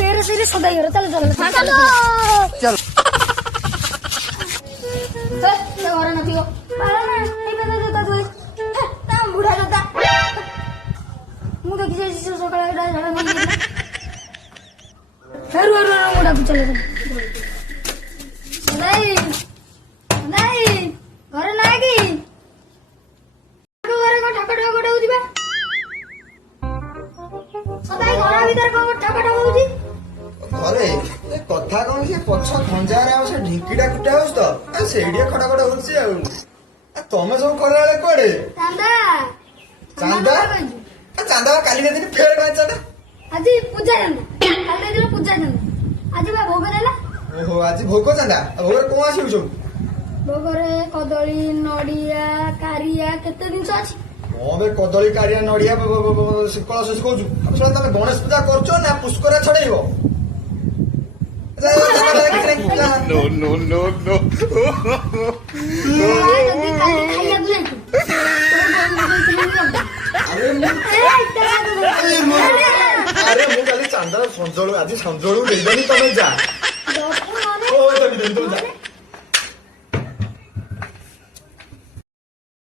बेरे से सदा ही चलो चलो चलो चल घर नथियो बुढ़ा दादा मु देखी सकाल मुड़ा चले नहीं नहीं घरे ना कि घरे कौन ठाक ठाक गोटे होती सदा घर भीतर कौन ठाक ठाक होती अरे कथा कौन से पछ खंजारे आ से ढिंकीटा कुटा होस तो सेडिया खटाखट होछि आ तमे सब खरा बेले कोडे चांदा चांदा चांदा काली के दिन फेर कांचाटा आज पूजा चांदा काल दिन पूजा चांदा आज बा भोग देला ओहो आज भोग चांदा भोग कोन आसी छु भोगरे कदली नडिया कारिया केते दिन अछि मोबे कदली कारिया नडिया शिकळ से कहू अब सला तमे गणेश पूजा करछो ना पुष्करा छड़ेइबो नो नो नो नो अरे मु खाली चांदा संजोळू आज संजोळू देबनी तमे जा